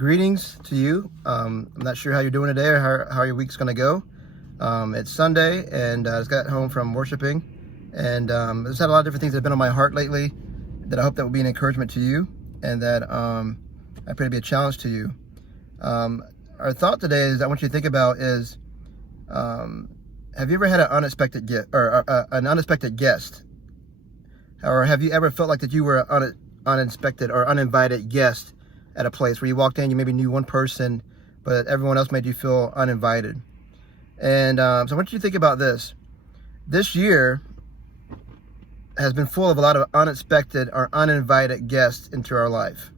Greetings to you. I'm not sure how you're doing today or how your week's going to go. It's Sunday, and I just got home from worshiping, and I've had a lot of different things that have been on my heart lately that I hope that will be an encouragement to you, and that I pray to be a challenge to you. Our thought today is I want you to think about is, have you ever had an unexpected gift or an unexpected guest? Or have you ever felt like that you were an unexpected or uninvited guest at a place where you walked in, you maybe knew one person, but everyone else made you feel uninvited? And so I want you to think about this. This year has been full of a lot of unexpected or uninvited guests into our life.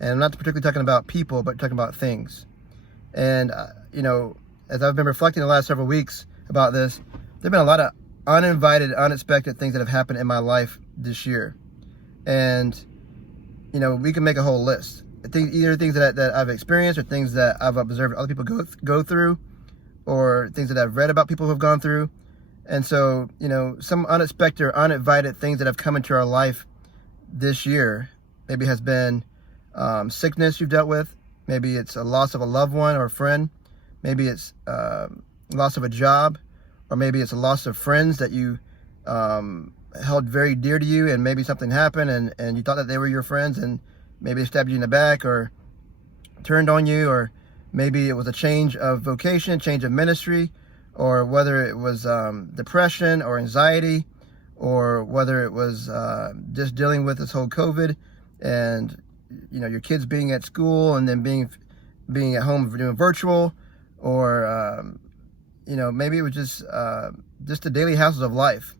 And I'm not particularly talking about people, but talking about things. And, as I've been reflecting the last several weeks about this, there have been a lot of uninvited, unexpected things that have happened in my life this year. And, we can make a whole list. Either things that I've experienced or things that I've observed other people go through, or things that I've read about people who have gone through. And so, some unexpected or uninvited things that have come into our life this year maybe has been sickness you've dealt with. Maybe it's a loss of a loved one or a friend. Maybe it's loss of a job, or maybe it's a loss of friends that you held very dear to you, and maybe something happened and you thought that they were your friends, and maybe they stabbed you in the back or turned on you, or maybe it was a change of vocation, change of ministry, or whether it was depression or anxiety, or whether it was just dealing with this whole COVID and, your kids being at school and then being at home doing virtual, or, maybe it was just the daily hassles of life.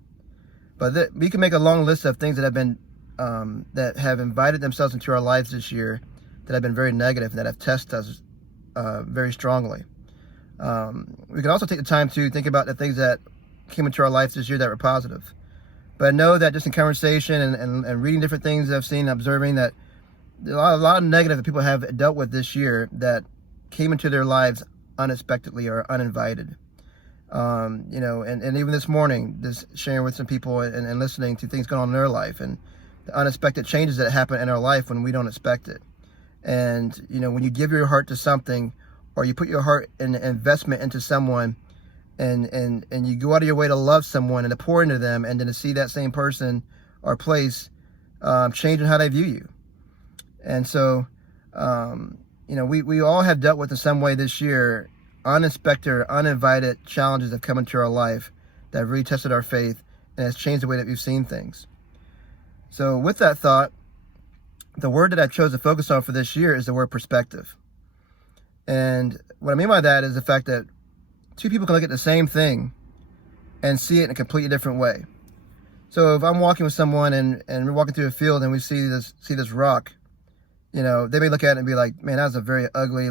But we can make a long list of things that have been that have invited themselves into our lives this year that have been very negative and that have tested us very strongly. We can also take the time to think about the things that came into our lives this year that were positive. But I know that just in conversation and reading different things that I've seen and observing, that a lot of negative that people have dealt with this year that came into their lives unexpectedly or uninvited. And even this morning, just sharing with some people and listening to things going on in their life, and the unexpected changes that happen in our life when we don't expect it. And, when you give your heart to something, or you put your heart and investment into someone, and you go out of your way to love someone and to pour into them, and then to see that same person or place changing how they view you. And so, we all have dealt with in some way this year unexpected or uninvited challenges have come into our life that have really tested our faith and has changed the way that we've seen things. So with that thought, the word that I chose to focus on for this year is the word perspective. And what I mean by that is the fact that two people can look at the same thing and see it in a completely different way. So if I'm walking with someone and we're walking through a field and we see this rock, they may look at it and be like, man, that's a very ugly,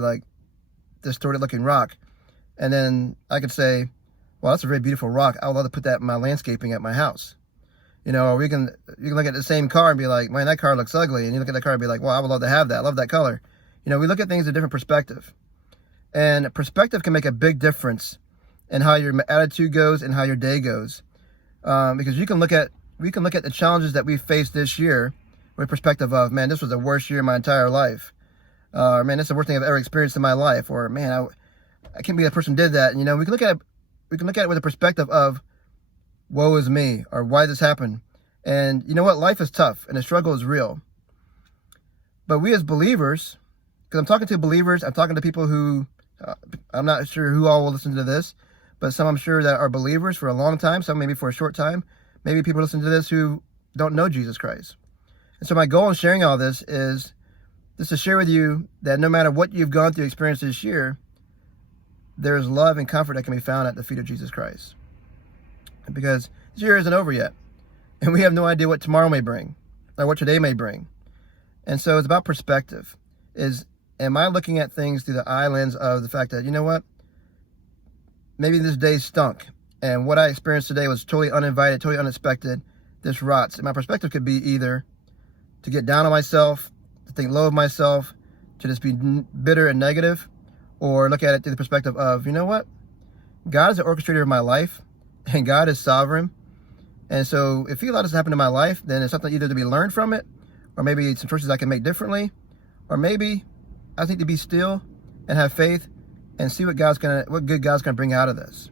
distorted looking rock. And then I could say, well, that's a very beautiful rock. I would love to put that in my landscaping at my house. Or you can look at the same car and be like, man, that car looks ugly. And you look at that car and be like, well, I would love to have that. I love that color. We look at things in a different perspective. And perspective can make a big difference in how your attitude goes and how your day goes. Because we can look at the challenges that we faced this year with perspective of, man, this was the worst year of my entire life. Man, this is the worst thing I've ever experienced in my life. Or, man, I can't believe that person did that. And, we can look at it with a perspective of, woe is me, or why this happened. And you know what? Life is tough, and the struggle is real. But we as believers, because I'm talking to believers, I'm talking to people who, I'm not sure who all will listen to this, but some I'm sure that are believers for a long time, some maybe for a short time. Maybe people listen to this who don't know Jesus Christ. And so my goal in sharing all this is just to share with you that no matter what you've gone through, experienced this year, there's love and comfort that can be found at the feet of Jesus Christ. Because this year isn't over yet. And we have no idea what tomorrow may bring, or what today may bring. And so it's about perspective. Am I looking at things through the eye lens of the fact that, you know what? Maybe this day stunk, and what I experienced today was totally uninvited, totally unexpected. This rots. And my perspective could be either to get down on myself, to think low of myself, to just be bitter and negative, or look at it through the perspective of, you know what? God is the orchestrator of my life, and God is sovereign. And so if He allowed this to happen in my life, then it's something either to be learned from it, or maybe some choices I can make differently, or maybe I just need to be still and have faith and see what good God's gonna bring out of this.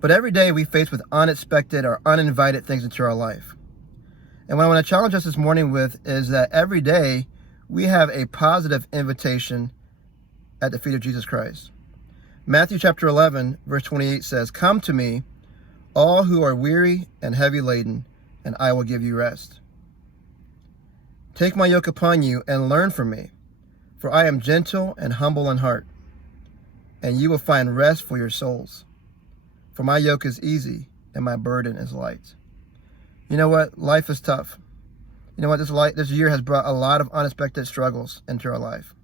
But every day we face with unexpected or uninvited things into our life. And what I want to challenge us this morning with is that every day we have a positive invitation at the feet of Jesus Christ. Matthew chapter 11, verse 28 says, "Come to me, all who are weary and heavy laden, and I will give you rest. Take my yoke upon you and learn from me, for I am gentle and humble in heart, and you will find rest for your souls. For my yoke is easy and my burden is light." You know what? Life is tough. You know what? This year has brought a lot of unexpected struggles into our life.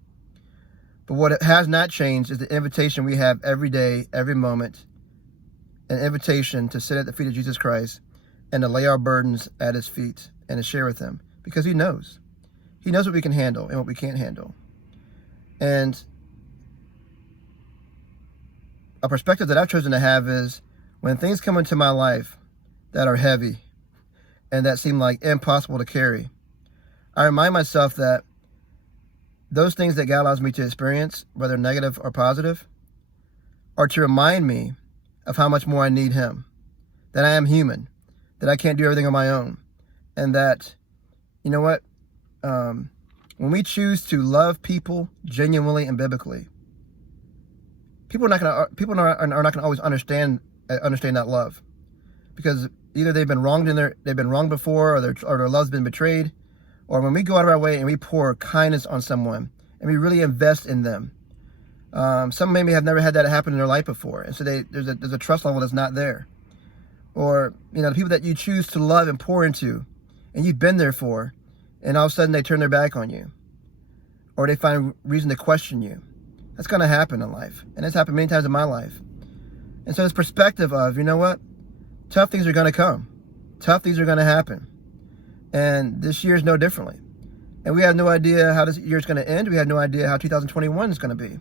But what it has not changed is the invitation we have every day, every moment, an invitation to sit at the feet of Jesus Christ and to lay our burdens at his feet and to share with him, because he knows. He knows what we can handle and what we can't handle. And a perspective that I've chosen to have is when things come into my life that are heavy and that seem like impossible to carry, I remind myself that those things that God allows me to experience, whether negative or positive, are to remind me of how much more I need him, that I am human, that I can't do everything on my own, and that, you know what, when we choose to love people genuinely and biblically, people are not going to always understand that love, because either they've been wronged before, or their love's been betrayed, or when we go out of our way and we pour kindness on someone and we really invest in them. Some maybe have never had that happen in their life before, and so there's a trust level that's not there. Or, you know, the people that you choose to love and pour into, and you've been there for, and all of a sudden they turn their back on you, or they find reason to question you. That's going to happen in life, and it's happened many times in my life. And so this perspective of, you know what, tough things are going to come, tough things are going to happen, and this year is no differently. And we have no idea how this year is going to end. We have no idea how 2021 is going to be.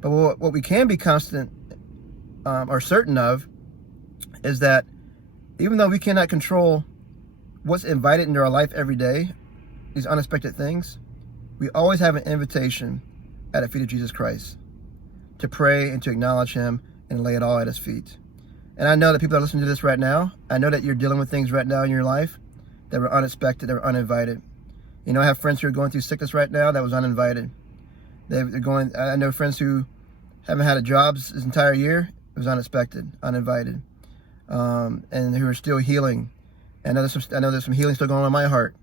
But what we can be constant or certain of is that even though we cannot control what's invited into our life every day, these unexpected things, we always have an invitation at the feet of Jesus Christ to pray and to acknowledge him and lay it all at his feet. And I know that people that are listening to this right now, I know that you're dealing with things right now in your life that were unexpected, that were uninvited. You know, I have friends who are going through sickness right now that was uninvited. I know friends who haven't had a job this entire year. It was unexpected, uninvited, and who are still healing. I know there's some healing still going on in my heart.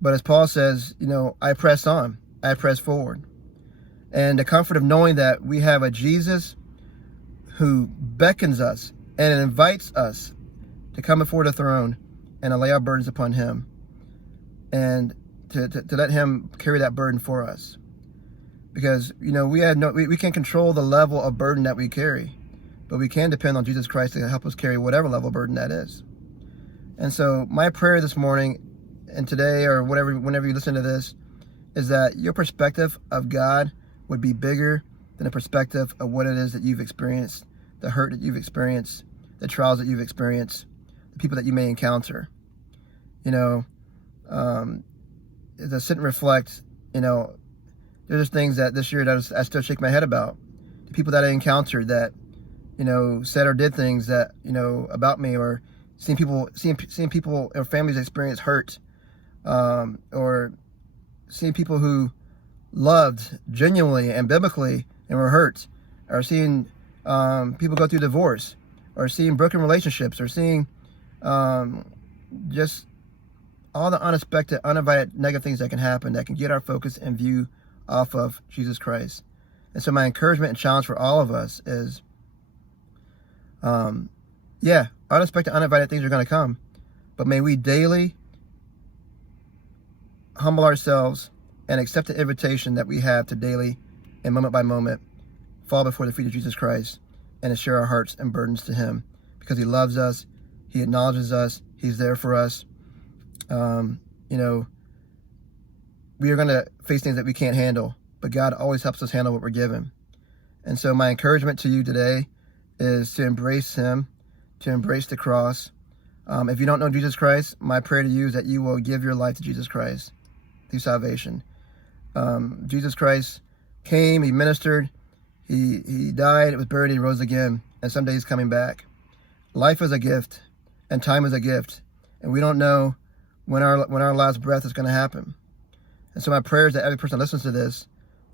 But as Paul says, you know, I press on, I press forward. And the comfort of knowing that we have a Jesus who beckons us and invites us to come before the throne and to lay our burdens upon him, and to let him carry that burden for us. Because, you know, we can't control the level of burden that we carry, but we can depend on Jesus Christ to help us carry whatever level of burden that is. And so my prayer this morning and today, or whenever you listen to this, is that your perspective of God would be bigger than the perspective of what it is that you've experienced, the hurt that you've experienced, the trials that you've experienced, the people that you may encounter. You know, as I sit and reflect, you know, there's things that this year that I still shake my head about. The people that I encountered that, you know, said or did things that, you know, about me, or seeing people or families experience hurt, or seeing people who loved genuinely and biblically and were hurt, or seeing people go through divorce, or seeing broken relationships, or seeing just all the unexpected, uninvited negative things that can happen that can get our focus and view off of Jesus Christ. And so my encouragement and challenge for all of us is, unexpected, uninvited things are going to come, but may we daily humble ourselves and accept the invitation that we have to daily and moment by moment fall before the feet of Jesus Christ and to share our hearts and burdens to him, because he loves us, he acknowledges us, he's there for us. You know, we are going to face things that we can't handle, but God always helps us handle what we're given. And so my encouragement to you today is to embrace him, to embrace the cross. If you don't know Jesus Christ, my prayer to you is that you will give your life to Jesus Christ through salvation. Jesus Christ came, he ministered, he died, was buried, he rose again, and someday he's coming back. Life is a gift, and time is a gift, and we don't know when our last breath is going to happen. And so my prayer is that every person that listens to this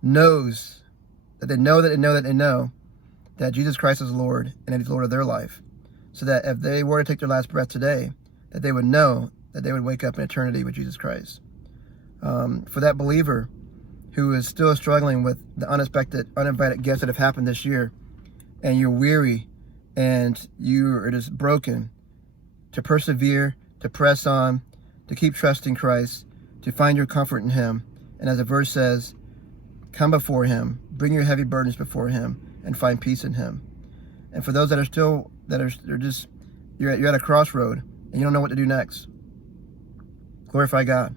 knows that they know that Jesus Christ is Lord and that he's Lord of their life, so that if they were to take their last breath today, that they would know that they would wake up in eternity with Jesus Christ. For that believer who is still struggling with the unexpected, uninvited gifts that have happened this year, and you're weary and you are just broken, to persevere, to press on, to keep trusting Christ, to find your comfort in him. And as the verse says, come before him, bring your heavy burdens before him, and find peace in him. And for those that you're at a crossroad and you don't know what to do next, glorify God.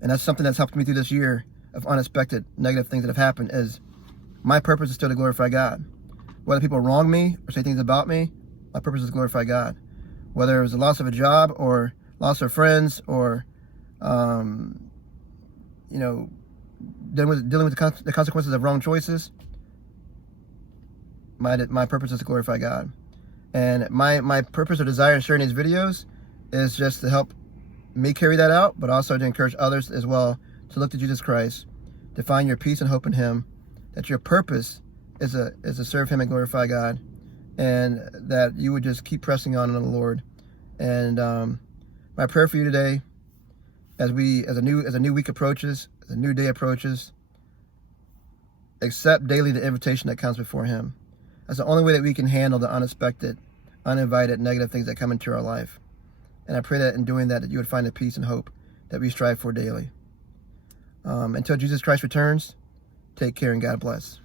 And that's something that's helped me through this year of unexpected negative things that have happened, is my purpose is still to glorify God. Whether people wrong me or say things about me, my purpose is to glorify God. Whether it was the loss of a job or loss of friends or, dealing with the consequences of wrong choices, my purpose is to glorify God. And my purpose or desire in sharing these videos is just to help me carry that out, but also to encourage others as well to look to Jesus Christ, to find your peace and hope in him, that your purpose is to serve him and glorify God, and that you would just keep pressing on in the Lord. And my prayer for you today, as a new week approaches, as a new day approaches, accept daily the invitation that comes before him. That's the only way that we can handle the unexpected, uninvited, negative things that come into our life. And I pray that in doing that you would find the peace and hope that we strive for daily. Until Jesus Christ returns, take care and God bless.